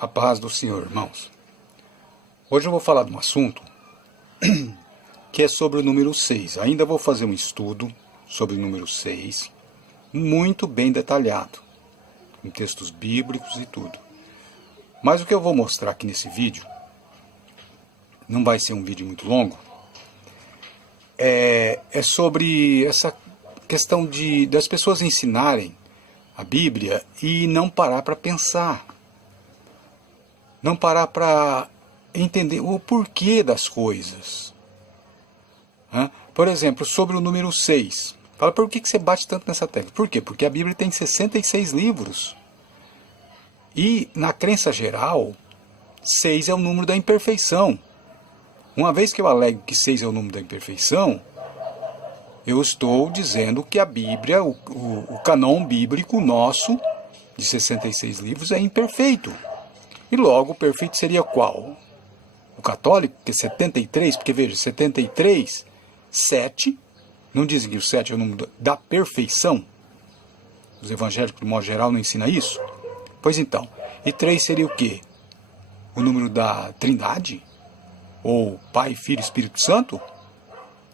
A paz do Senhor, irmãos. Hoje eu vou falar de um assunto que é sobre o número 6. Ainda vou fazer um estudo sobre o número 6, muito bem detalhado, em textos bíblicos e tudo. Mas o que eu vou mostrar aqui nesse vídeo, não vai ser um vídeo muito longo, é sobre essa questão das pessoas ensinarem a Bíblia e não parar para pensar. Não parar para entender o porquê das coisas. Por exemplo, sobre o número 6. Fala, por que você bate tanto nessa tecla? Por quê? Porque a Bíblia tem 66 livros. E, na crença geral, 6 é o número da imperfeição. Uma vez que eu alego que 6 é o número da imperfeição, eu estou dizendo que a Bíblia, o canon bíblico nosso, de 66 livros, é imperfeito. E logo, o perfeito seria qual? O católico, que é 73, porque veja, 73, 7, não dizem que o 7 é o número da perfeição? Os evangélicos, de modo geral, não ensinam isso? Pois então, e 3 seria o quê? O número da Trindade? Ou Pai, Filho e Espírito Santo?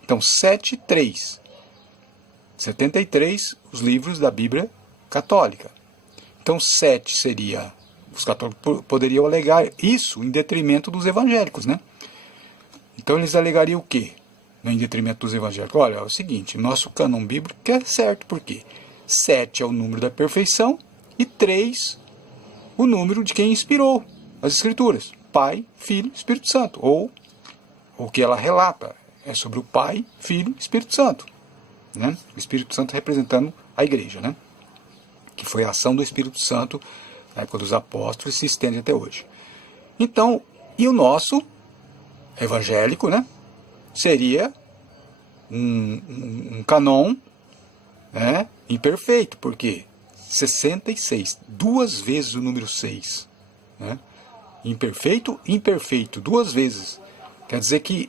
Então, 7, 3. 73, os livros da Bíblia católica. Então, 7 seria... Os católicos poderiam alegar isso em detrimento dos evangélicos, né? Então eles alegariam o quê? Em detrimento dos evangélicos? Olha, é o seguinte, nosso cânon bíblico é certo, por quê? 7 é o número da perfeição e 3 o número de quem inspirou as Escrituras. Pai, Filho, Espírito Santo. Ou o que ela relata é sobre o Pai, Filho e Espírito Santo. Né? O Espírito Santo representando a igreja, né? Que foi a ação do Espírito Santo na época dos apóstolos, se estende até hoje. Então, e o nosso evangélico, né, seria um canon, né, imperfeito, porque 66, duas vezes o número 6. Né, imperfeito, imperfeito, duas vezes. Quer dizer que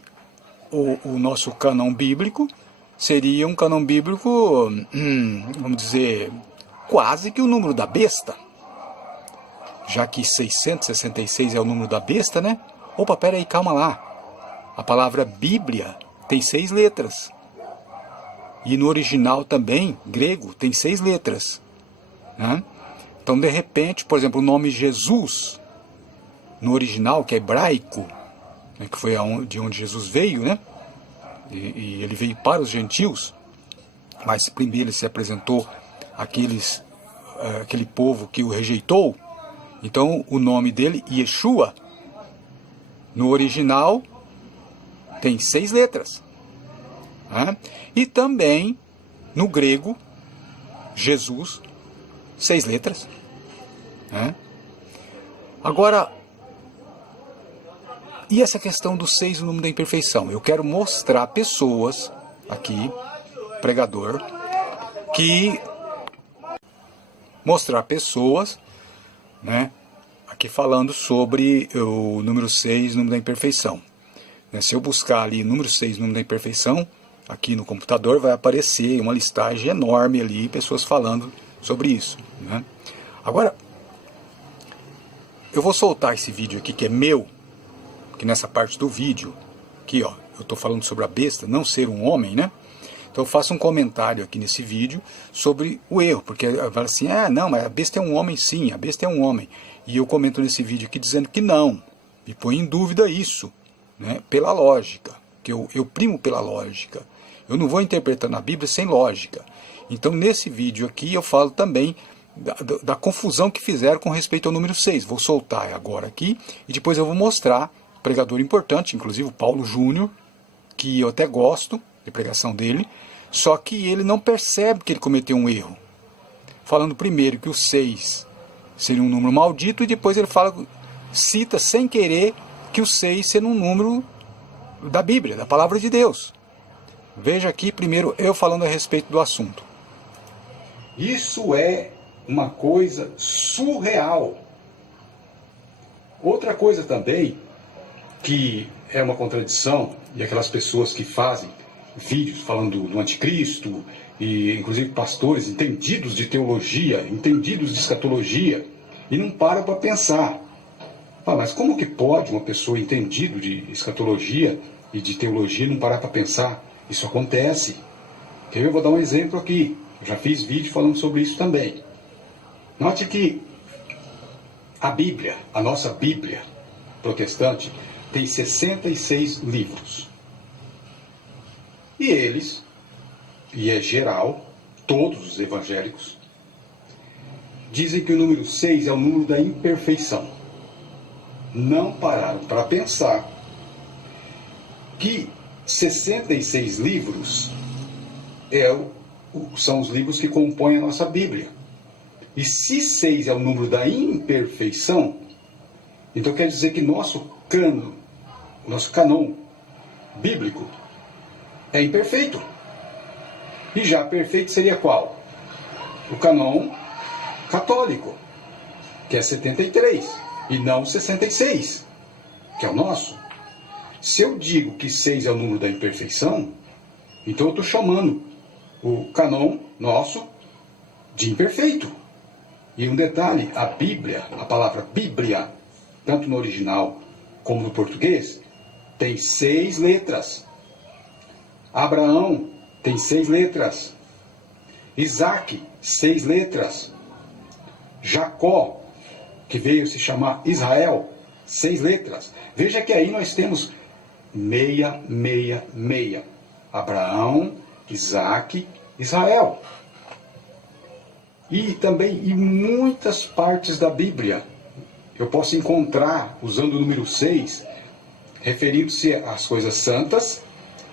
o nosso canon bíblico seria um canon bíblico, vamos dizer, quase que o número da besta. Já que 666 é o número da besta, né? Opa, pera aí, calma lá. A palavra Bíblia tem 6 letras. E no original também, grego, tem 6 letras. Né? Então, de repente, por exemplo, o nome Jesus, no original, que é hebraico, né, que foi de onde Jesus veio, né? E ele veio para os gentios, mas primeiro ele se apresentou àquele povo que o rejeitou. Então, o nome dele, Yeshua, no original, tem 6 letras. Né? E também, no grego, Jesus, 6 letras. Né? Agora, e essa questão do 6, o número da imperfeição? Eu quero mostrar pessoas, aqui, pregador, né, aqui falando sobre o número 6, número da imperfeição. Se eu buscar ali número 6, número da imperfeição, aqui no computador vai aparecer uma listagem enorme ali, pessoas falando sobre isso. Né? Agora, eu vou soltar esse vídeo aqui que é meu, que nessa parte do vídeo, aqui ó, eu estou falando sobre a besta, não ser um homem, né? Então eu faço um comentário aqui nesse vídeo sobre o erro, porque fala assim, não, mas a besta é um homem sim, a besta é um homem. E eu comento nesse vídeo aqui dizendo que não, e põe em dúvida isso, né, pela lógica, que eu primo pela lógica. Eu não vou interpretando a Bíblia sem lógica. Então nesse vídeo aqui eu falo também da confusão que fizeram com respeito ao número 6. Vou soltar agora aqui, e depois eu vou mostrar, pregador importante, inclusive o Paulo Júnior, que eu até gosto de pregação dele, só que ele não percebe que ele cometeu um erro. Falando primeiro que o 6 seria um número maldito, e depois ele cita sem querer que o 6 seria um número da Bíblia, da palavra de Deus. Veja aqui primeiro eu falando a respeito do assunto. Isso é uma coisa surreal. Outra coisa também que é uma contradição, e aquelas pessoas que fazem vídeos falando do anticristo, e inclusive pastores entendidos de teologia, entendidos de escatologia, e não param para pensar. Mas como que pode uma pessoa entendida de escatologia e de teologia não parar para pensar? Isso acontece. Eu vou dar um exemplo aqui. Eu já fiz vídeo falando sobre isso também. Note que a Bíblia, a nossa Bíblia protestante, tem 66 livros. E eles, e é geral, todos os evangélicos, dizem que o número 6 é o número da imperfeição. Não pararam para pensar que 66 livros são os livros que compõem a nossa Bíblia. E se 6 é o número da imperfeição, então quer dizer que nosso canon bíblico é imperfeito. E já perfeito seria qual? O canon católico, que é 73, e não 66, que é o nosso. Se eu digo que 6 é o número da imperfeição, então eu estou chamando o canon nosso de imperfeito. E um detalhe, a Bíblia, a palavra Bíblia, tanto no original como no português, tem 6 letras. Abraão tem 6 letras. Isaac, 6 letras. Jacó, que veio se chamar Israel, 6 letras. Veja que aí nós temos 666. Abraão, Isaac, Israel. E também em muitas partes da Bíblia eu posso encontrar, usando o número 6, referindo-se às coisas santas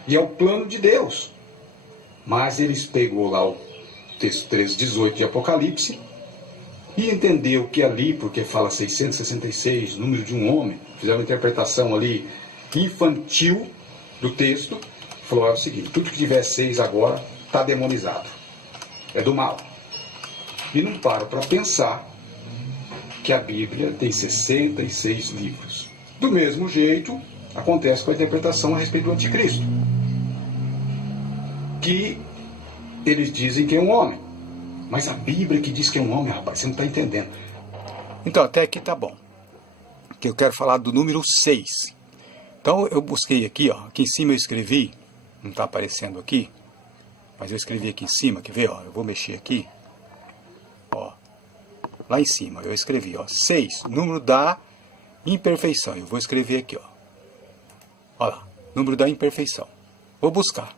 e ao plano de Deus. Mas eles pegou lá o texto 3:18 de Apocalipse e entendeu que ali, porque fala 666, número de um homem, fizeram uma interpretação ali infantil do texto, falou: é o seguinte, tudo que tiver 6 agora está demonizado, é do mal. E não para pensar que a Bíblia tem 66 livros. Do mesmo jeito, acontece com a interpretação a respeito do anticristo, que eles dizem que é um homem. Mas a Bíblia que diz que é um homem, rapaz, você não está entendendo. Então, até aqui tá bom. Que eu quero falar do número 6. Então, eu busquei aqui, ó. Aqui em cima eu escrevi, não está aparecendo aqui, mas eu escrevi aqui em cima, quer ver, ó? Eu vou mexer aqui. Ó, lá em cima eu escrevi, ó, 6, número da imperfeição. Eu vou escrever aqui, ó. Olha lá, número da imperfeição. Vou buscar.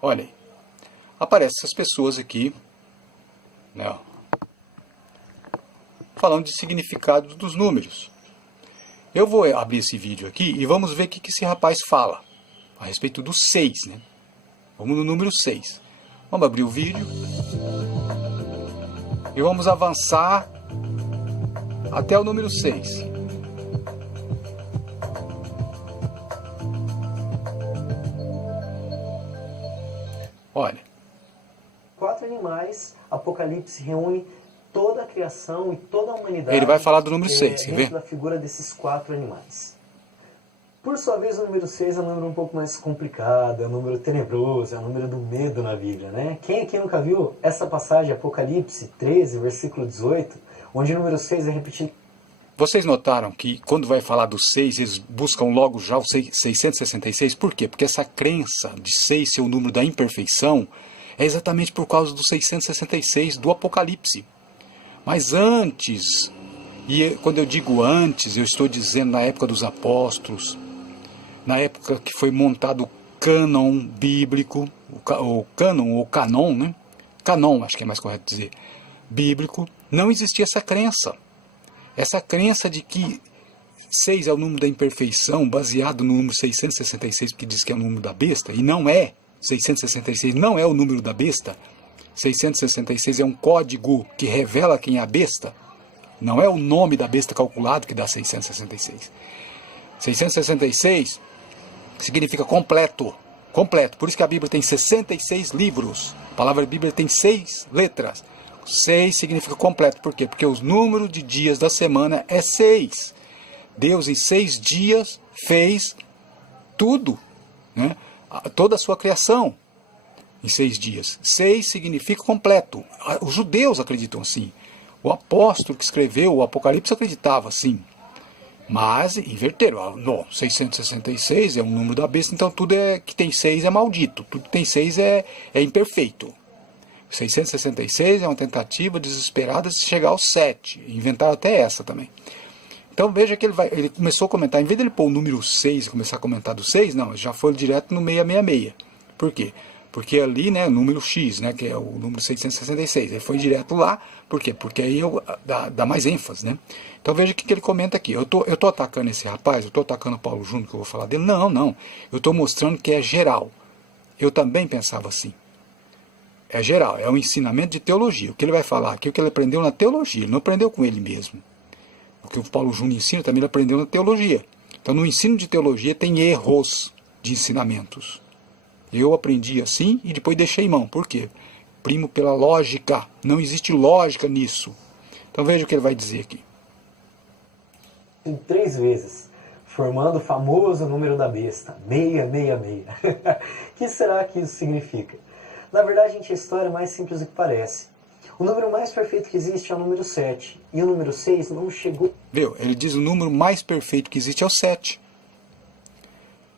Olha aí. Aparecem essas pessoas aqui, né, ó, falando de significado dos números. Eu vou abrir esse vídeo aqui e vamos ver o que esse rapaz fala a respeito do 6, né? Vamos no número 6. Vamos abrir o vídeo e vamos avançar até o número 6. Olha. 4 animais, Apocalipse reúne toda a criação e toda a humanidade. Ele vai falar do número 6, quer ver? Dentro da figura desses 4 animais. Por sua vez, o número 6 é um número um pouco mais complicado, é um número tenebroso, é um número do medo na Bíblia, né? Quem aqui nunca viu essa passagem, Apocalipse 13, versículo 18, onde o número 6 é repetido? Vocês notaram que quando vai falar do 6, eles buscam logo já o 666? Por quê? Porque essa crença de 6 ser o número da imperfeição é exatamente por causa do 666 do Apocalipse. Mas antes, e quando eu digo antes, eu estou dizendo na época dos apóstolos, na época que foi montado o cânon bíblico, o cânon ou canon, né? Canon, acho que é mais correto dizer, bíblico, não existia essa crença. Essa crença de que 6 é o número da imperfeição, baseado no número 666, que diz que é o número da besta, e não é. 666 não é o número da besta. 666 é um código que revela quem é a besta. Não é o nome da besta calculado que dá 666. 666 significa completo. Completo. Por isso que a Bíblia tem 66 livros. A palavra Bíblia tem 6 letras. 6 significa completo. Por quê? Porque os números de dias da semana é 6. Deus em 6 dias fez tudo, né? Toda a sua criação em 6 dias. 6 significa completo. Os judeus acreditam assim. O apóstolo que escreveu o Apocalipse acreditava assim. Mas inverteram. Não, 666 é um número da besta, então tudo que tem 6 é maldito. Tudo que tem 6 é imperfeito. 666 é uma tentativa desesperada de chegar ao 7. Inventaram até essa também. Então veja que ele começou a comentar, em vez de ele pôr o número 6 e começar a comentar do 6, não, ele já foi direto no 666. Por quê? Porque ali, né, o número X, né, que é o número 666, ele foi direto lá. Por quê? Porque aí dá mais ênfase, né? Então veja o que ele comenta aqui. Eu tô atacando esse rapaz, eu tô atacando o Paulo Júnior, que eu vou falar dele. Não. Eu estou mostrando que é geral. Eu também pensava assim. É geral, é um ensinamento de teologia. O que ele vai falar aqui, o que ele aprendeu na teologia, ele não aprendeu com ele mesmo. O que o Paulo Júnior ensina também ele aprendeu na teologia. Então no ensino de teologia tem erros de ensinamentos. Eu aprendi assim e depois deixei mão. Por quê? Primo pela lógica. Não existe lógica nisso. Então veja o que ele vai dizer aqui. 3 vezes, formando o famoso número da besta, 666. O que será que isso significa? Na verdade, gente, a história é mais simples do que parece. O número mais perfeito que existe é o número 7. E o número 6 não chegou... Viu? Ele diz o número mais perfeito que existe é o 7.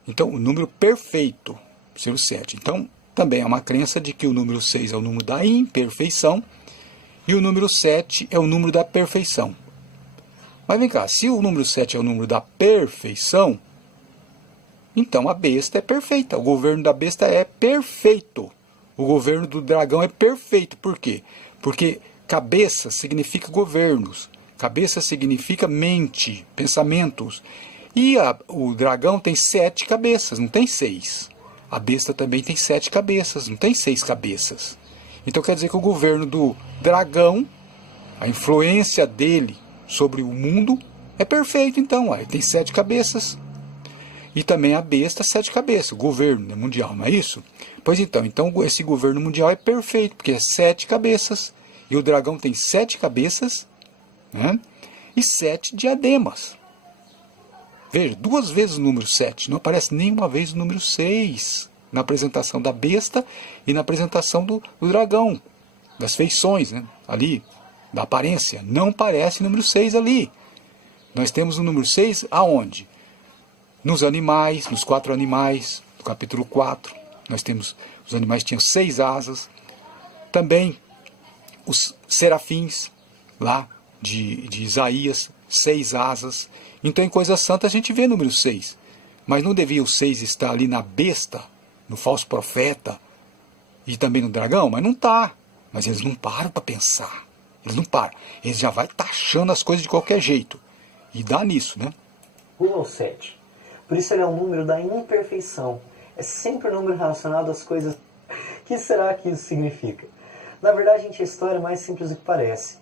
Então, o número perfeito ser o 7. Então, também é uma crença de que o número 6 é o número da imperfeição e o número 7 é o número da perfeição. Mas vem cá, se o número 7 é o número da perfeição, então a besta é perfeita. O governo da besta é perfeito. O governo do dragão é perfeito. Por quê? Porque cabeça significa governos. Cabeça significa mente, pensamentos. E o dragão tem 7 cabeças, não tem 6. A besta também tem 7 cabeças, não tem 6 cabeças. Então quer dizer que o governo do dragão, a influência dele sobre o mundo, é perfeito então. Ele tem 7 cabeças. E também a besta, 7 cabeças. O governo mundial, não é isso? Pois então esse governo mundial é perfeito, porque é 7 cabeças. E o dragão tem 7 cabeças, né? E 7 diademas. Veja, 2 vezes o número 7. Não aparece nenhuma vez o número 6 na apresentação da besta e na apresentação do dragão. Das feições, né? Ali, da aparência. Não aparece o número 6 ali. Nós temos o número 6 aonde? Nos animais, nos 4 animais, no capítulo 4. Nós temos, os animais tinham 6 asas. Também os serafins, lá de Isaías, 6 asas. Então em Coisa Santa a gente vê o número 6. Mas não devia o 6 estar ali na besta, no falso profeta e também no dragão? Mas não está. Mas eles não param para pensar. Eles não param. Eles já vão taxando as coisas de qualquer jeito. E dá nisso, né? 1 ao 7. Por isso ele é um número da imperfeição. É sempre um número relacionado às coisas... O que será que isso significa? Na verdade, gente, a história é mais simples do que parece.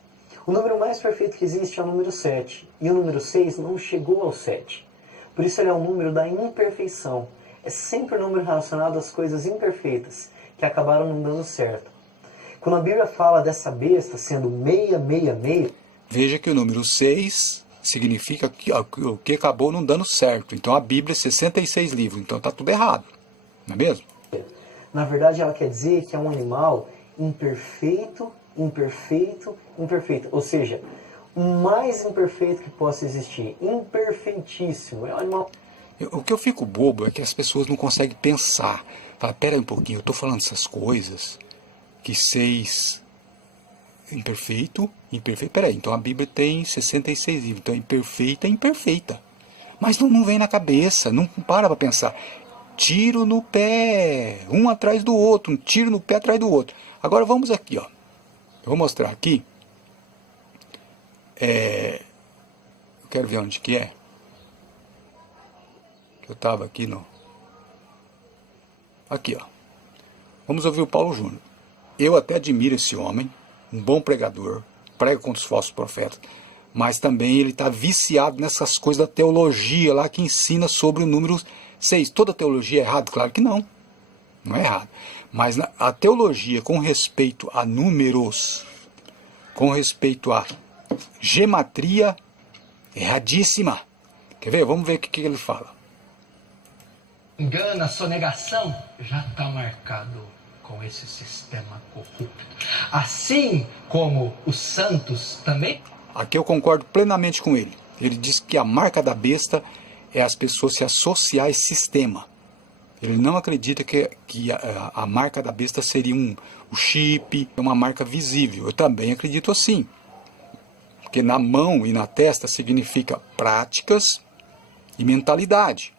O número mais perfeito que existe é o número 7. E o número 6 não chegou ao 7. Por isso ele é um número da imperfeição. É sempre um número relacionado às coisas imperfeitas, que acabaram não dando certo. Quando a Bíblia fala dessa besta sendo 666... Veja que o número 6... significa que o que acabou não dando certo. Então a Bíblia é 66 livros, então está tudo errado, não é mesmo? Na verdade ela quer dizer que é um animal imperfeito, ou seja, o mais imperfeito que possa existir, imperfeitíssimo, é um animal... O que eu fico bobo é que as pessoas não conseguem pensar. Fala, pera aí um pouquinho, eu estou falando essas coisas, que 6... imperfeito, peraí, então a Bíblia tem 66 livros, então é imperfeita. Mas não vem na cabeça, não para pensar. Tiro no pé, um atrás do outro, um tiro no pé atrás do outro. Agora vamos aqui, ó. Eu vou mostrar aqui. Eu quero ver onde que é. Eu estava aqui no... Aqui, ó. Vamos ouvir o Paulo Júnior. Eu até admiro esse homem, um bom pregador, prega contra os falsos profetas, mas também ele está viciado nessas coisas da teologia lá que ensina sobre o número 6. Toda teologia é errada? Claro que não. Não é errado. Mas a teologia com respeito a números, com respeito a gematria, é erradíssima. Quer ver? Vamos ver o que ele fala. Engana, sonegação, já está marcado. com esse sistema corrupto. Assim como os santos também. Aqui eu concordo plenamente com ele. Ele diz que a marca da besta é as pessoas se associar a esse sistema. Ele não acredita que a marca da besta seria o chip, uma marca visível. Eu também acredito assim. Porque na mão e na testa significa práticas e mentalidade.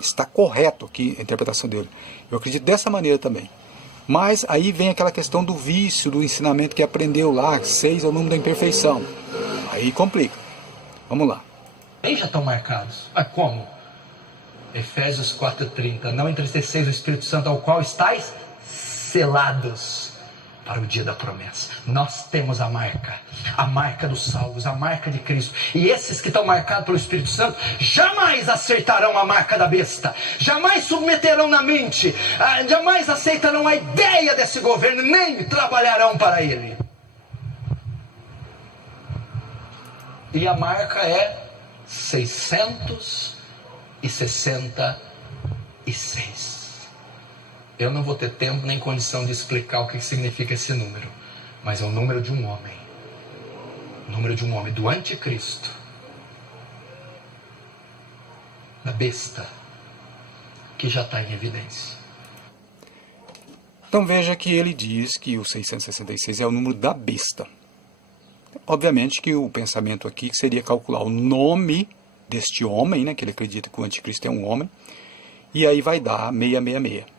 Está correto aqui a interpretação dele. Eu acredito dessa maneira também. Mas aí vem aquela questão do vício, do ensinamento que aprendeu lá, 6 é o número da imperfeição. Aí complica. Vamos lá. Também já estão marcados. Mas como? Efésios 4:30. Não entristeceis o Espírito Santo, ao qual estáis selados para o dia da promessa. Nós temos a marca dos salvos, a marca de Cristo. E esses que estão marcados pelo Espírito Santo jamais aceitarão a marca da besta, jamais submeterão na mente, jamais aceitarão a ideia desse governo, nem trabalharão para ele. E a marca é 666. Eu não vou ter tempo nem condição de explicar o que significa esse número, mas é o número de um homem. O número de um homem, do anticristo, da besta, que já está em evidência. Então veja que ele diz que o 666 é o número da besta. Obviamente que o pensamento aqui seria calcular o nome deste homem, né, que ele acredita que o anticristo é um homem, e aí vai dar 666.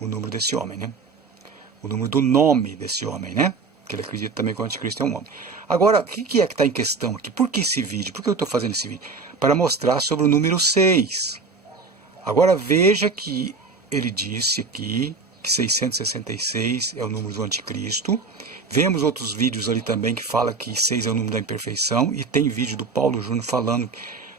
O número desse homem, né? O número do nome desse homem, né? Que ele acredita também que o anticristo é um homem. Agora, o que é que está em questão aqui? Por que esse vídeo? Por que eu estou fazendo esse vídeo? Para mostrar sobre o número 6. Agora veja que ele disse aqui que 666 é o número do anticristo. Vemos outros vídeos ali também que fala que 6 é o número da imperfeição. E tem vídeo do Paulo Júnior falando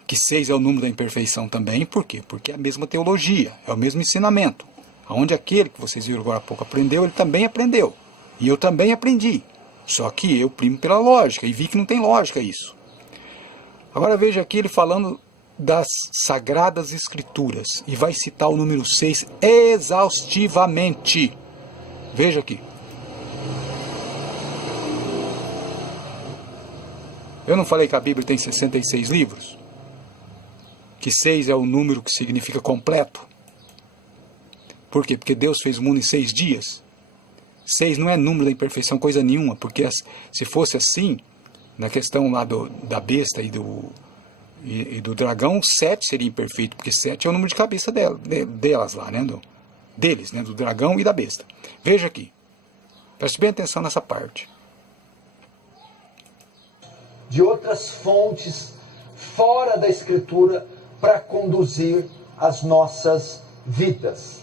que 6 é o número da imperfeição também. Por quê? Porque é a mesma teologia, é o mesmo ensinamento. Onde aquele que vocês viram agora há pouco aprendeu, ele também aprendeu. E eu também aprendi. Só que eu primo pela lógica e vi que não tem lógica isso. Agora veja aqui ele falando das Sagradas Escrituras. E vai citar o número 6 exaustivamente. Veja aqui. Eu não falei que a Bíblia tem 66 livros? Que 6 é o número que significa completo? Por quê? Porque Deus fez o mundo em 6 dias. 6 não é número da imperfeição, coisa nenhuma, porque se fosse assim, na questão lá da besta e do dragão, 7 seria imperfeito, porque 7 é o número de cabeça delas lá, né? Deles, né? Do dragão e da besta. Veja aqui. Preste bem atenção nessa parte. De outras fontes fora da Escritura para conduzir as nossas vidas.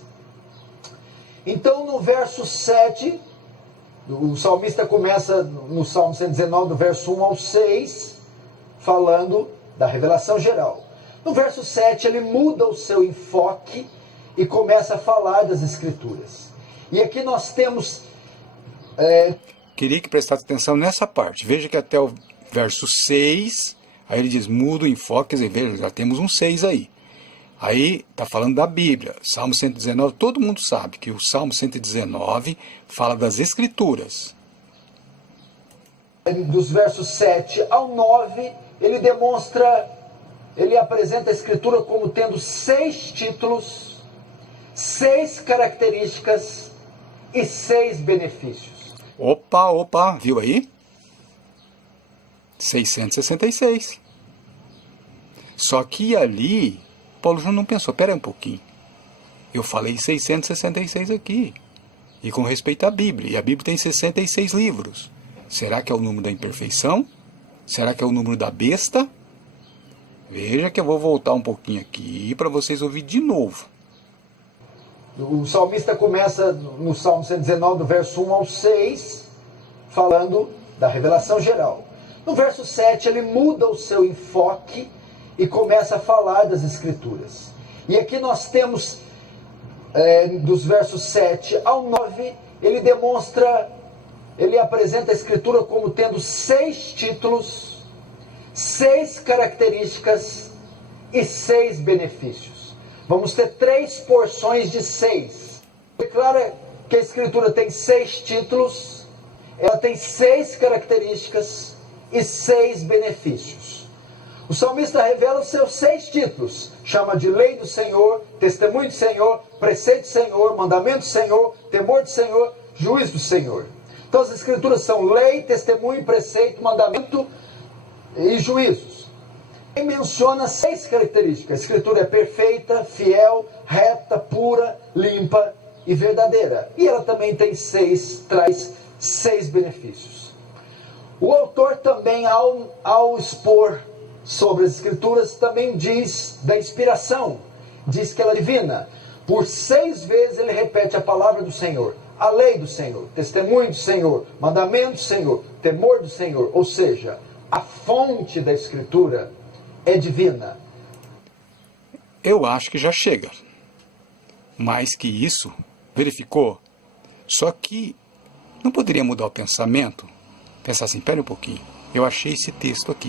Então, no verso 7, o salmista começa no Salmo 119, do verso 1 ao 6, falando da revelação geral. No verso 7, ele muda o seu enfoque e começa a falar das Escrituras. E aqui nós temos... Queria que prestasse atenção nessa parte. Veja que até o verso 6, aí ele diz, muda o enfoque, quer dizer, veja, já temos um 6 aí. Aí está falando da Bíblia, Salmo 119, todo mundo sabe que o Salmo 119 fala das Escrituras. Dos versos 7 ao 9, ele apresenta a Escritura como tendo 6 títulos, 6 características e 6 benefícios. Opa, viu aí? 666. Só que ali... Paulo Júnior não pensou, pera aí um pouquinho. Eu falei 666 aqui. E com respeito à Bíblia. E a Bíblia tem 66 livros. Será que é o número da imperfeição? Será que é o número da besta? Veja que eu vou voltar um pouquinho aqui para vocês ouvirem de novo. O salmista começa no Salmo 119, do verso 1 ao 6, falando da revelação geral. No verso 7, ele muda o seu enfoque e começa a falar das Escrituras. E aqui nós temos, dos versos 7 ao 9, ele apresenta a Escritura como tendo 6 títulos, 6 características e 6 benefícios. Vamos ter 3 porções de 6. Declara que a Escritura tem 6 títulos, ela tem 6 características e 6 benefícios. O salmista revela os seus 6 títulos. Chama de lei do Senhor, testemunho do Senhor, preceito do Senhor, mandamento do Senhor, temor do Senhor, juízo do Senhor. Então as Escrituras são lei, testemunho, preceito, mandamento e juízos. E menciona 6 características. A Escritura é perfeita, fiel, reta, pura, limpa e verdadeira. E ela também traz 6 benefícios. O autor também, ao expor sobre as Escrituras, também diz da inspiração. Diz que ela é divina. Por 6 vezes ele repete a palavra do Senhor, a lei do Senhor, testemunho do Senhor, mandamento do Senhor, temor do Senhor. Ou seja, a fonte da Escritura é divina. Eu acho que já chega. Mais que isso, verificou? Só que não poderia mudar o pensamento? Pensar assim, pera um pouquinho, eu achei esse texto aqui.